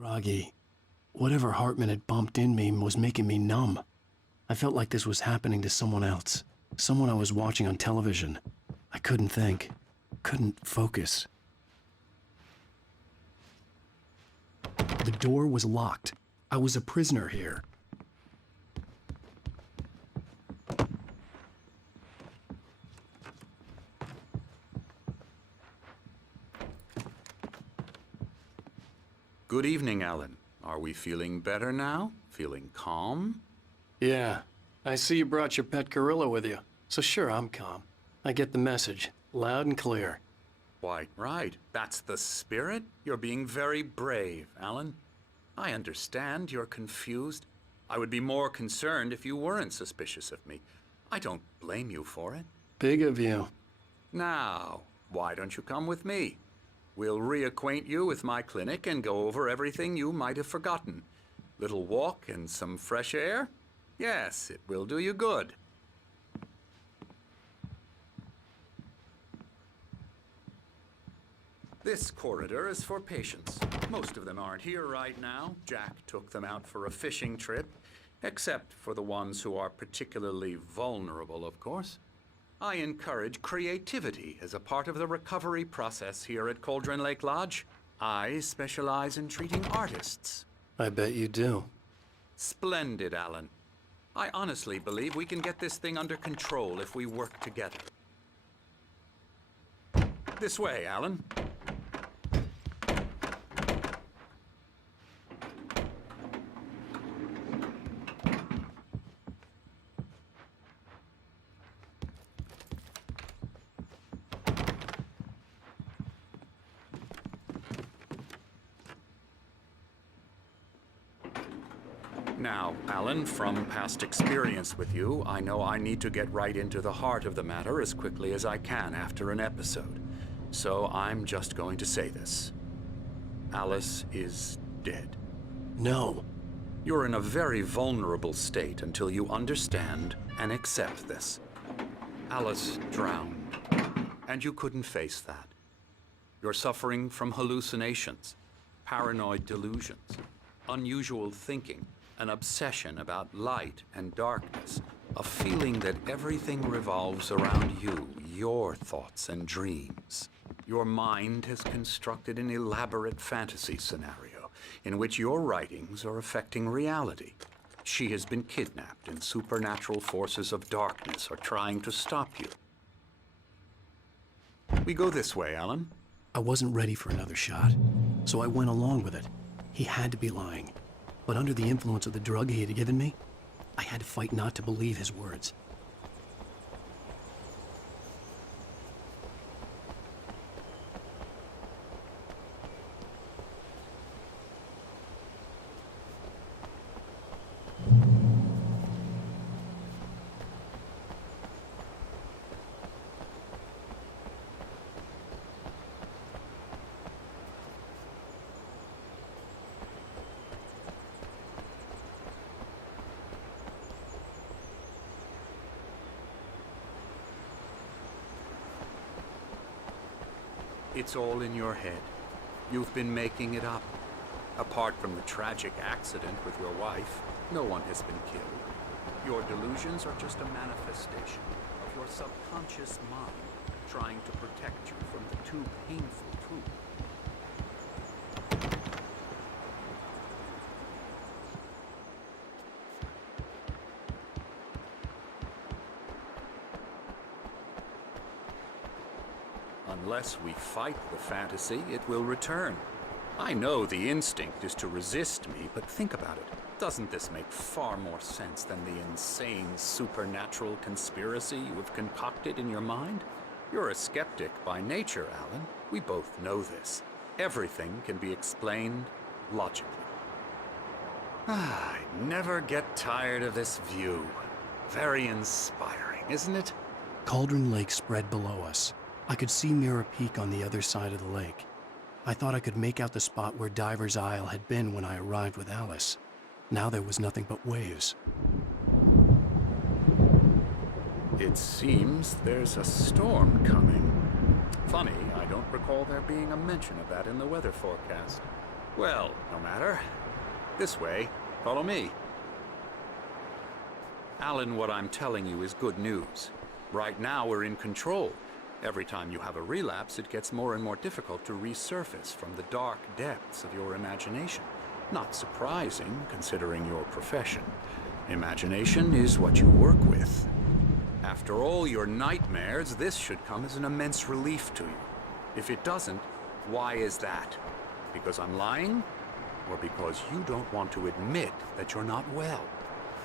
Groggy. Whatever Hartman had bumped in me was making me numb. I felt like this was happening to someone else. Someone I was watching on television. I couldn't think. Couldn't focus. The door was locked. I was a prisoner here. Good evening, Alan. Are we feeling better now? Feeling calm? Yeah. I see you brought your pet gorilla with you. So sure, I'm calm. I get the message. Loud and clear. Why, right. That's the spirit. You're being very brave, Alan. I understand you're confused. I would be more concerned if you weren't suspicious of me. I don't blame you for it. Big of you. Now, why don't you come with me? We'll reacquaint you with my clinic and go over everything you might have forgotten. Little walk and some fresh air? Yes, it will do you good. This corridor is for patients. Most of them aren't here right now. Jack took them out for a fishing trip, except for the ones who are particularly vulnerable, of course. I encourage creativity as a part of the recovery process here at Cauldron Lake Lodge. I specialize in treating artists. I bet you do. Splendid, Alan. I honestly believe we can get this thing under control if we work together. This way, Alan. Now, Alan, from past experience with you, I know I need to get right into the heart of the matter as quickly as I can after an episode. So I'm just going to say this. Alice is dead. No. You're in a very vulnerable state until you understand and accept this. Alice drowned, and you couldn't face that. You're suffering from hallucinations, paranoid delusions, unusual thinking, an obsession about light and darkness, a feeling that everything revolves around you, your thoughts and dreams. Your mind has constructed an elaborate fantasy scenario in which your writings are affecting reality. She has been kidnapped and supernatural forces of darkness are trying to stop you. We go this way, Alan. I wasn't ready for another shot, so I went along with it. He had to be lying. But under the influence of the drug he had given me, I had to fight not to believe his words. It's all in your head. You've been making it up. Apart from the tragic accident with your wife, no one has been killed. Your delusions are just a manifestation of your subconscious mind trying to protect you from the too painful truth. Unless we fight the fantasy, it will return. I know the instinct is to resist me, but think about it. Doesn't this make far more sense than the insane supernatural conspiracy you have concocted in your mind? You're a skeptic by nature, Alan. We both know this. Everything can be explained logically. I never get tired of this view. Very inspiring, isn't it? Cauldron Lake spread below us. I could see Mirror Peak on the other side of the lake. I thought I could make out the spot where Diver's Isle had been when I arrived with Alice. Now there was nothing but waves. It seems there's a storm coming. Funny, I don't recall there being a mention of that in the weather forecast. Well, no matter. This way. Follow me. Alan, what I'm telling you is good news. Right now, we're in control. Every time you have a relapse, it gets more and more difficult to resurface from the dark depths of your imagination. Not surprising, considering your profession. Imagination is what you work with. After all your nightmares, this should come as an immense relief to you. If it doesn't, why is that? Because I'm lying? Or because you don't want to admit that you're not well?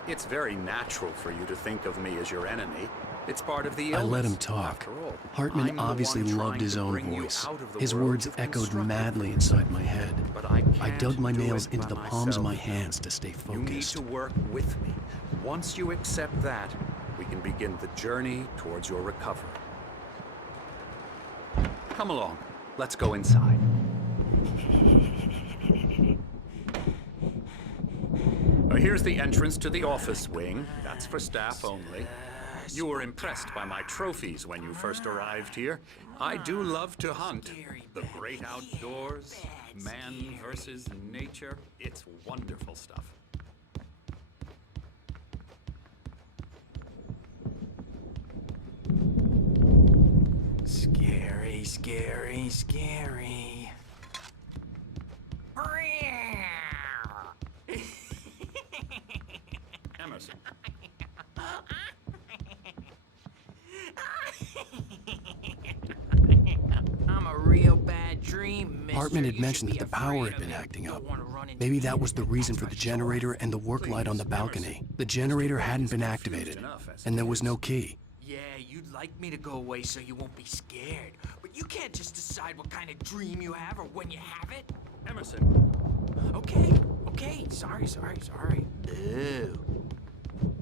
It's very natural for you to think of me as your enemy. It's part of the illness. I let him talk. Hartman obviously loved his own voice. His words echoed madly inside my head. But I dug my nails into the palms of my hands to stay focused. You need to work with me. Once you accept that, we can begin the journey towards your recovery. Come along. Let's go inside. Here's the entrance to the office wing. That's for staff only. You were impressed by my trophies when you first arrived here. I do love to hunt. The great outdoors, man versus nature. It's wonderful stuff. Scary, scary, scary. Emerson. I'm a real bad dream, mister. Hartman had You mentioned should that be the power afraid had been of me. acting You up. don't wanna run into Maybe that was the people reason off for my the shore. generator and the work light on the balcony. The generator hadn't been activated, and there was no key. Yeah, you'd like me to go away so you won't be scared. But you can't just decide what kind of dream you have or when you have it. Emerson. Okay. Sorry. Ew.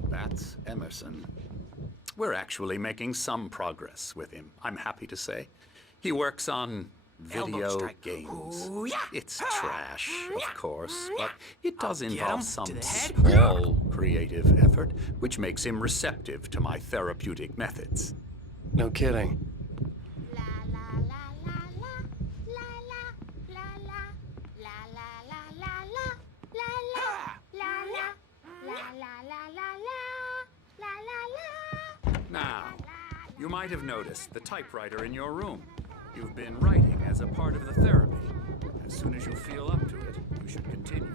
That's Emerson. We're actually making some progress with him, I'm happy to say. He works on Elbow video strike. games. Ooh, yeah. It's trash, of course, but it does I'll get involve him some to the head. small creative effort, which makes him receptive to my therapeutic methods. No kidding. Now, you might have noticed the typewriter in your room. You've been writing as a part of the therapy. As soon as you feel up to it, you should continue.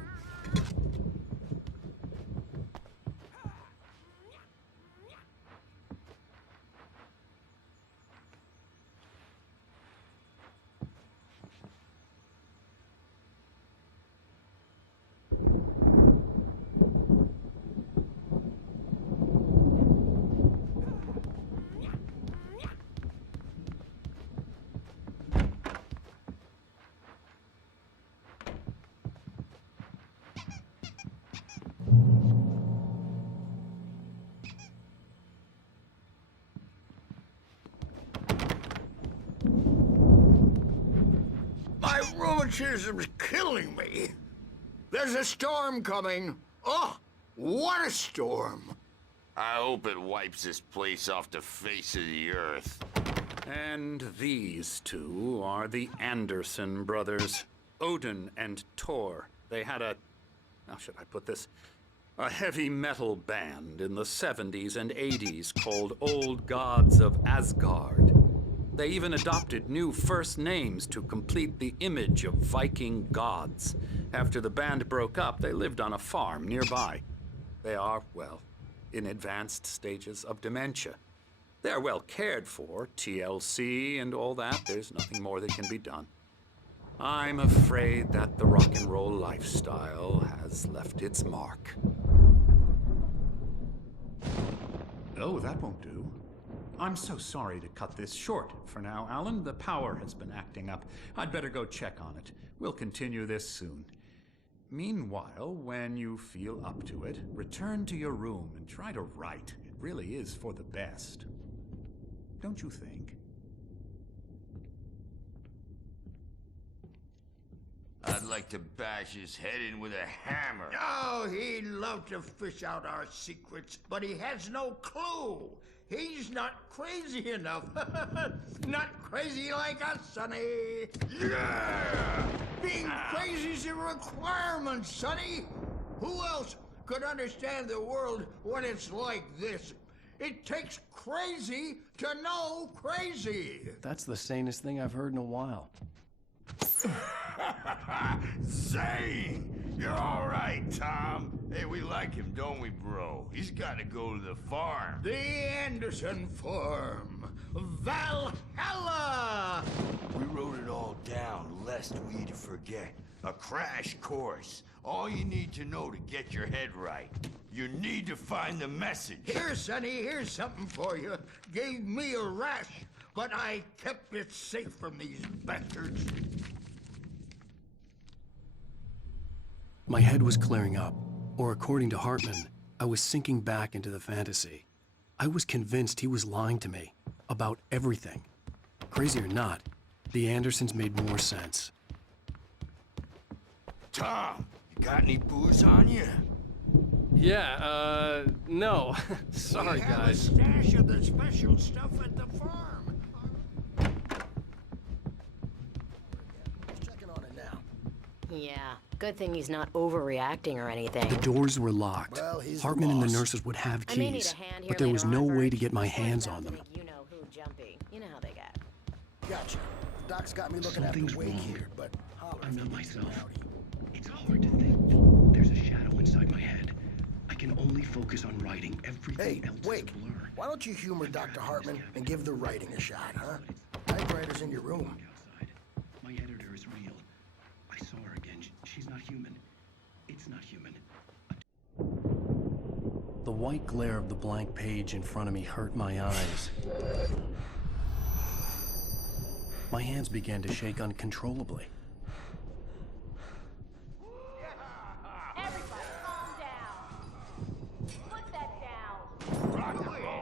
My rheumatism's killing me. There's a storm coming. Oh, what a storm. I hope it wipes this place off the face of the earth. And these two are the Anderson brothers, Odin and Thor. They had how should I put this? A heavy metal band in the 70s and 80s called Old Gods of Asgard. They even adopted new first names to complete the image of Viking gods. After the band broke up, they lived on a farm nearby. They are, well, in advanced stages of dementia. They're well cared for, TLC and all that. There's nothing more that can be done. I'm afraid that the rock and roll lifestyle has left its mark. Oh, that won't do. I'm so sorry to cut this short for now, Alan. The power has been acting up. I'd better go check on it. We'll continue this soon. Meanwhile, when you feel up to it, return to your room and try to write. It really is for the best. Don't you think? I'd like to bash his head in with a hammer. Oh, he'd love to fish out our secrets, but he has no clue. He's not crazy enough. Not crazy like us, Sonny. Yeah! Being crazy's a requirement, Sonny. Who else could understand the world when it's like this? It takes crazy to know crazy. That's the sanest thing I've heard in a while. Zane! You're all right, Tom. Hey, we like him, don't we, bro? He's got to go to the farm. The Anderson Farm. Valhalla! We wrote it all down, lest we forget. A crash course. All you need to know to get your head right. You need to find the message. Here, Sonny, here's something for you. Gave me a rash, but I kept it safe from these bastards. My head was clearing up, or according to Hartman, I was sinking back into the fantasy. I was convinced he was lying to me about everything. Crazy or not, the Andersons made more sense. Tom, you got any booze on you? Yeah, no. Sorry, we have guys. a stash of the special stuff at the farm. Checking on it now. Yeah, good thing he's not overreacting or anything. The doors were locked. Well, he's the Hartman and the boss. nurses would have I may need keys, a hand here but there was later no on, way Bert. to get my Just hands about on to them. make you-know-who jumpy. You know how they get. Gotcha. Doc's got me looking Something's after Wake wrong. here, but holler I'm if not you get myself. rowdy. It's hard to think. There's a shadow inside my head. I can only focus on writing. Everything Hey, else Wake, is a blur. why don't you humor Dr. Hartman and give the writing a shot, huh? Typewriter's in your room. Outside. My editor is real. I saw her again. She's not human. It's not human. The white glare of the blank page in front of me hurt my eyes. My hands began to shake uncontrollably. Everybody, calm down. Put that down.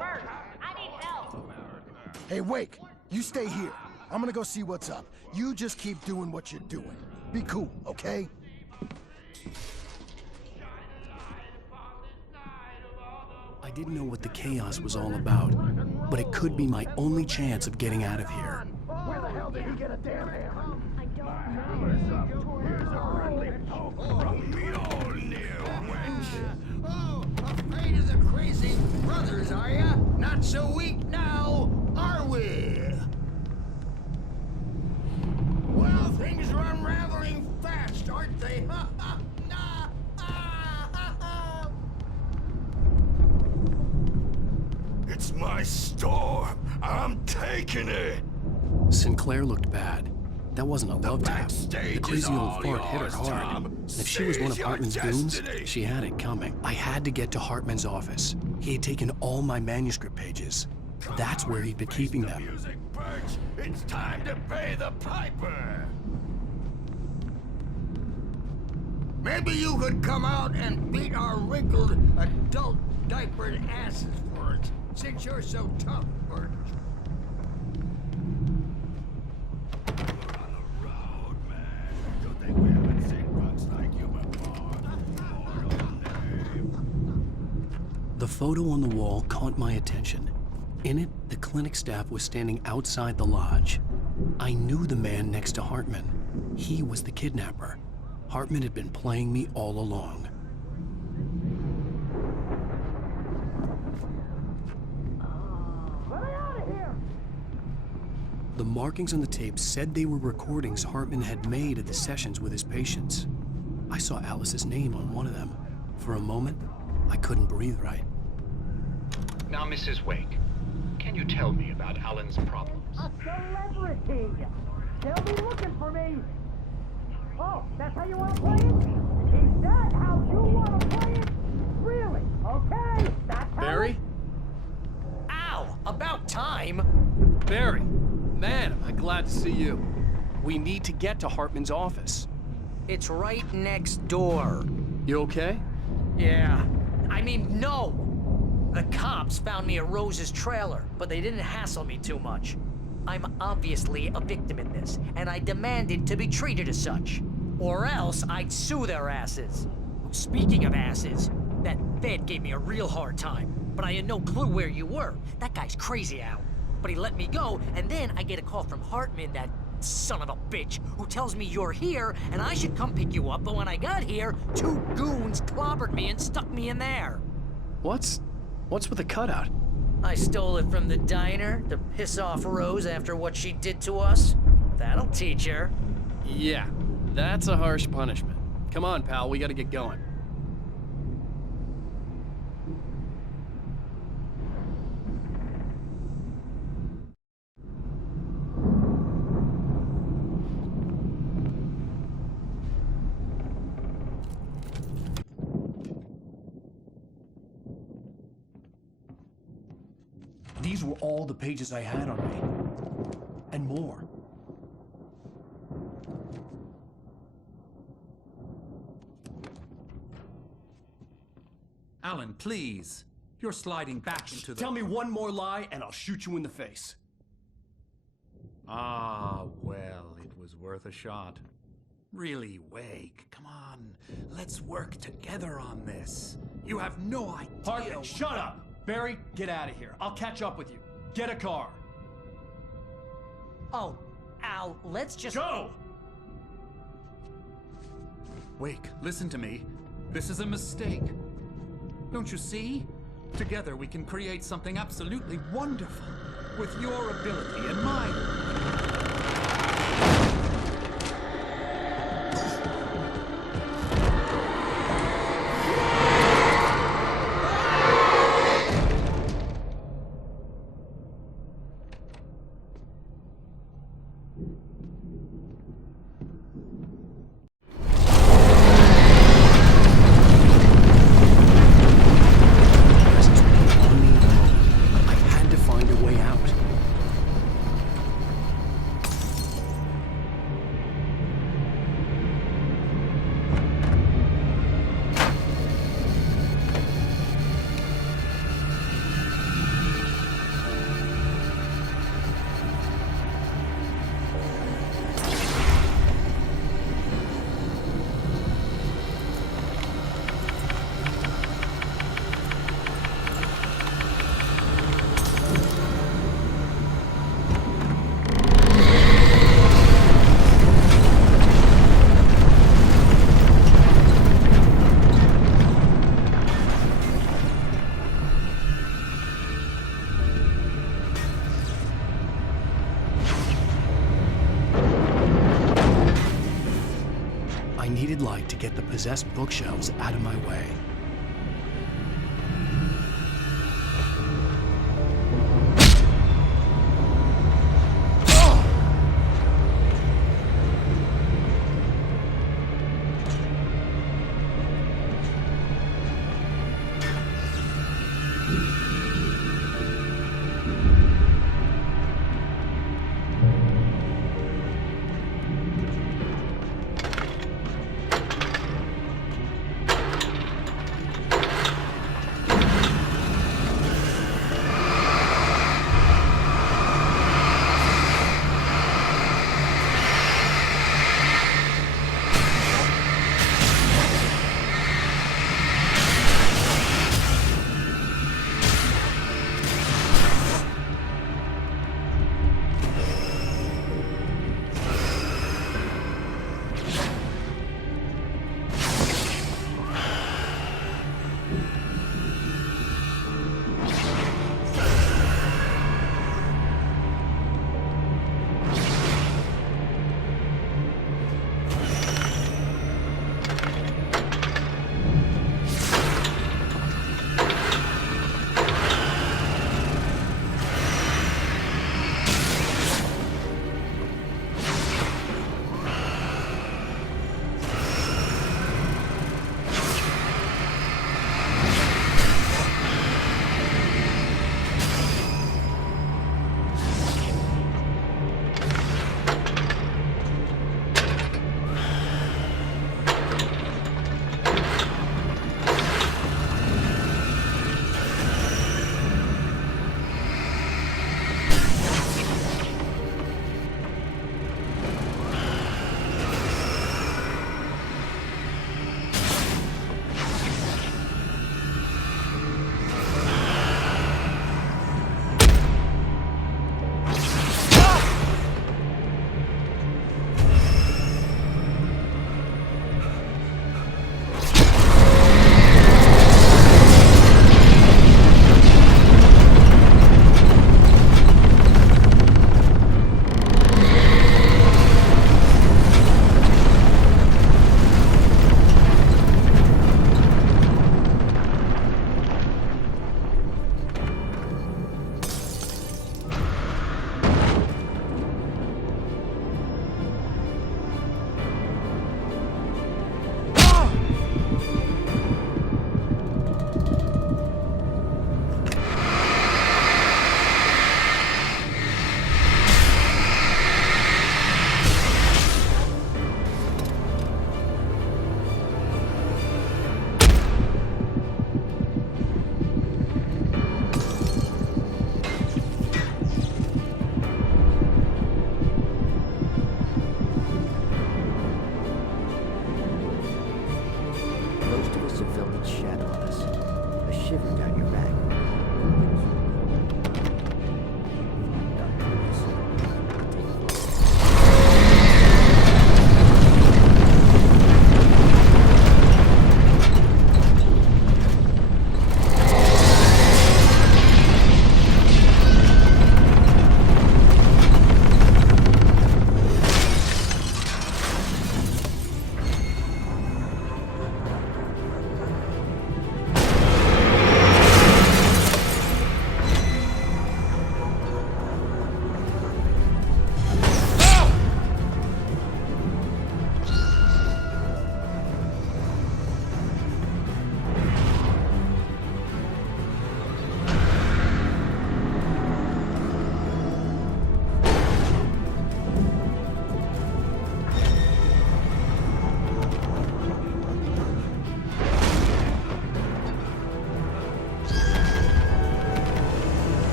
Bert, I need help. Hey, Wake, you stay here. I'm gonna go see what's up. You just keep doing what you're doing. Be cool, okay? I didn't know what the chaos was all about, but it could be my only chance of getting out of here. Where the hell did he get a damn hammer? I don't know. Oh, afraid of the crazy brothers, are ya? Not so weak now, are we? Well, things are unraveling fast, aren't they? Ha ha! Nah! Ah, ha, ha. It's my storm. I'm taking it. Sinclair looked bad. That wasn't a love tap. backstage The crazy is old all fart hit her yours, hard. Tom. And if she was one of Seize your Hartman's goons, destiny. she had it coming. I had to get to Hartman's office. He had taken all my manuscript pages. That's where he'd been keeping The them. music, Birch. It's time to pay the piper. Maybe you could come out and beat our wrinkled adult diapered asses for it, since you're so tough, Bert. We're on the road, man. Don't think we haven't seen bucks like you before. The photo on the wall caught my attention. In it, the clinic staff was standing outside the lodge. I knew the man next to Hartman. He was the kidnapper. Hartman had been playing me all along. The markings on the tape said they were recordings Hartman had made at the sessions with his patients. I saw Alice's name on one of them. For a moment, I couldn't breathe right. Now, Mrs. Wake, can you tell me about Alan's problems? A celebrity! They'll be looking for me! Oh, that's how you want to play it? Is that how you want to play it? Really? Okay, that's how... Barry? Ow! About time! Barry! Man, am I glad to see you. We need to get to Hartman's office. It's right next door. You okay? Yeah. I mean, no! The cops found me at Rose's trailer, but they didn't hassle me too much. I'm obviously a victim in this, and I demanded to be treated as such. Or else I'd sue their asses. Speaking of asses, that Fed gave me a real hard time, but I had no clue where you were. That guy's crazy, Al. But he let me go, and then I get a call from Hartman that son of a bitch who tells me you're here and I should come pick you up, but when I got here, 2 goons clobbered me and stuck me in there. What's with the cutout? I stole it from the diner to piss off Rose after what she did to us. That'll teach her. Yeah, that's a harsh punishment. Come on, pal, we gotta get going. These were all the pages I had on me. And more. Alan, please. You're sliding back into the... Tell me one more lie and I'll shoot you in the face. Ah, well, it was worth a shot. Really, Wake, come on. Let's work together on this. You have no idea... Hartman, shut up! Barry, get out of here. I'll catch up with you. Get a car. Oh, Al, let's just... Go! Wake, listen to me. This is a mistake. Don't you see? Together we can create something absolutely wonderful. With your ability and mine. I needed light to get the possessed bookshelves out of my way. shiver down your back.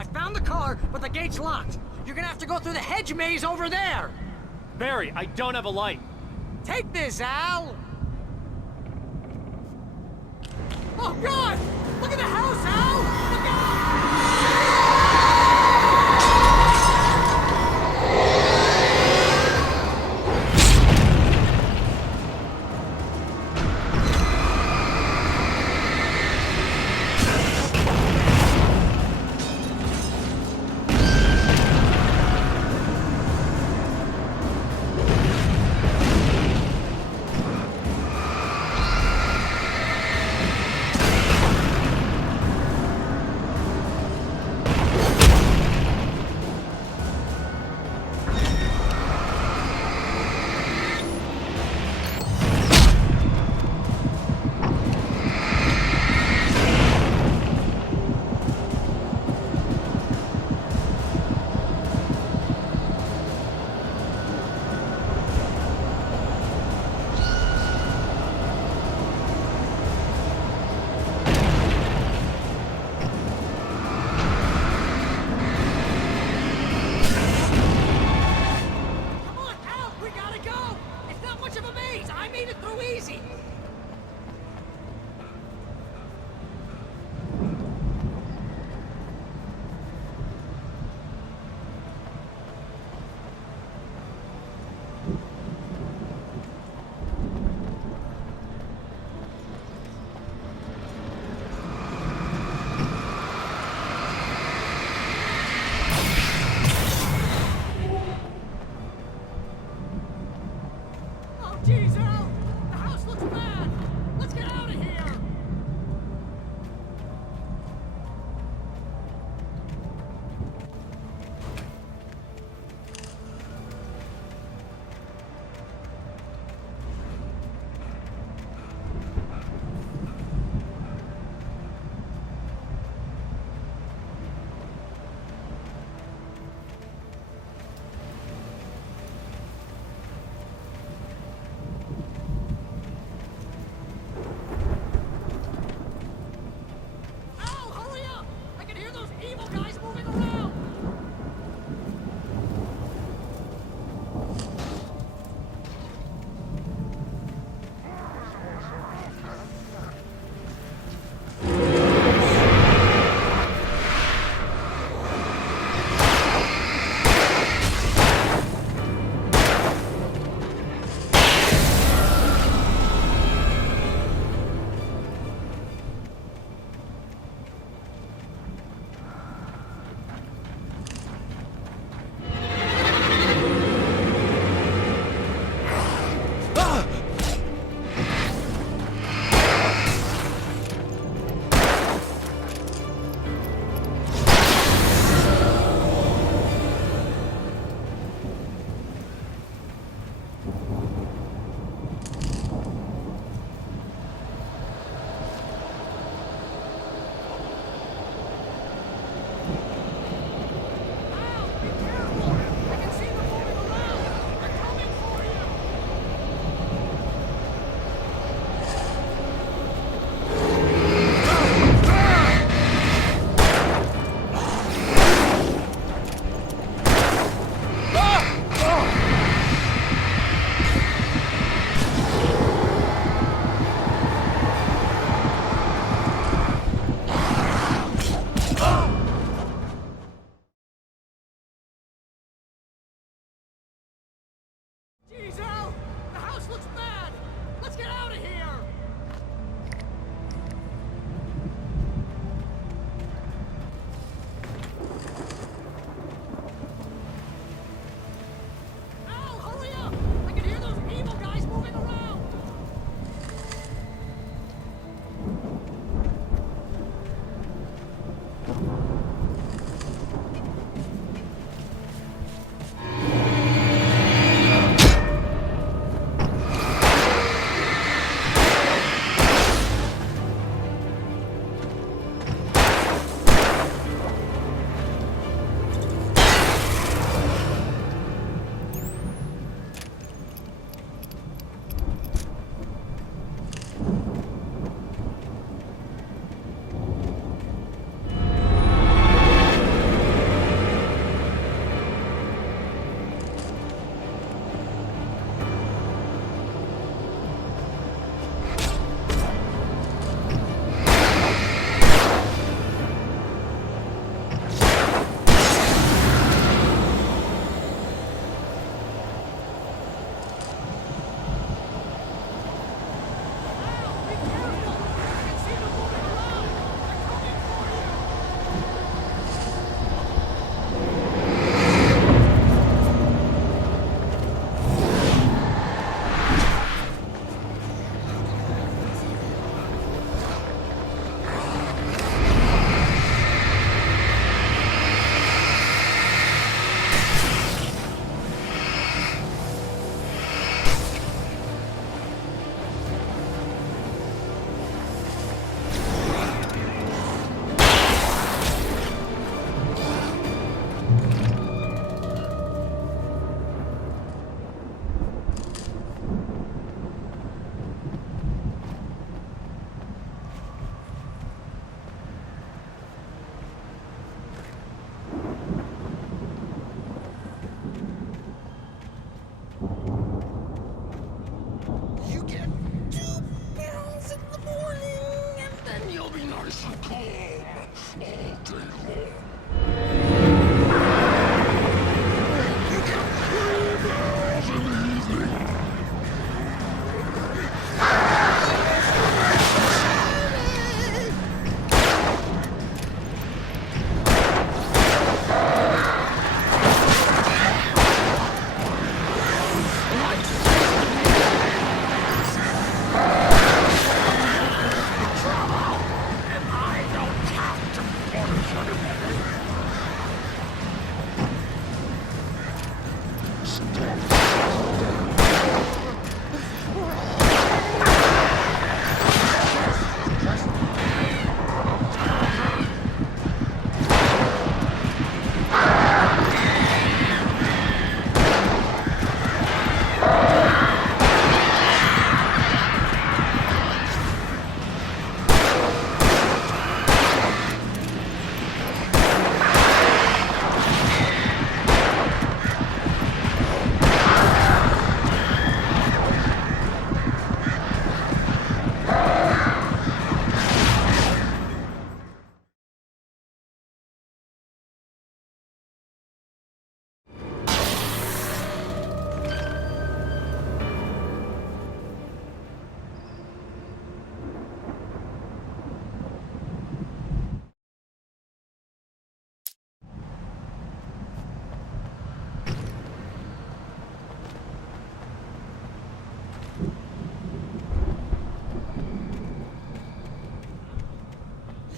I found the car, but the gate's locked. You're gonna have to go through the hedge maze over there. Barry, I don't have a light. Take this, Al! Oh, God! Look at the house, Al! Look out!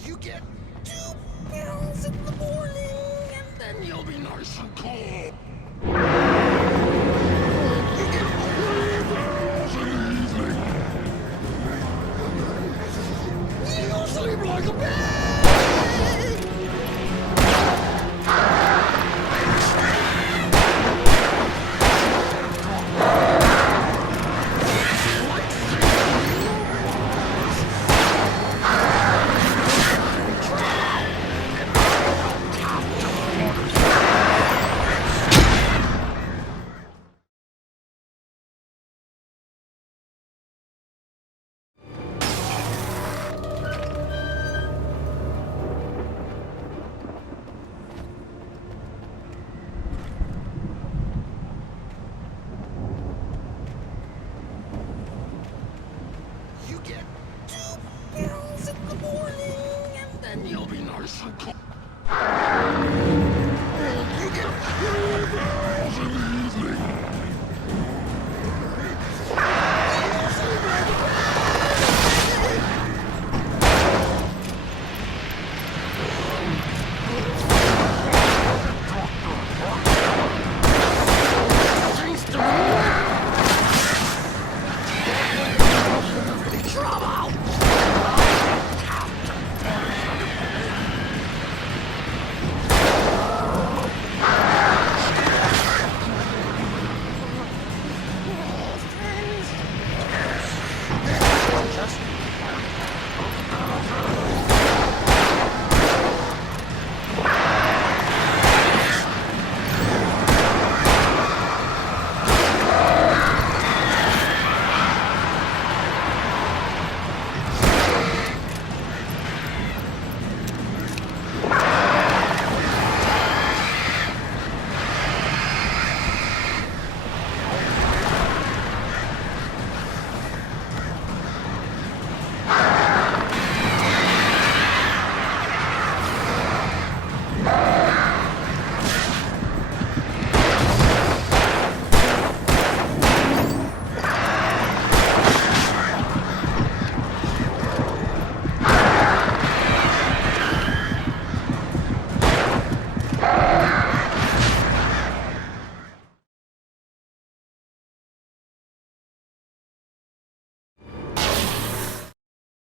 You get 2 pills in the morning, and then you'll be nice and cold.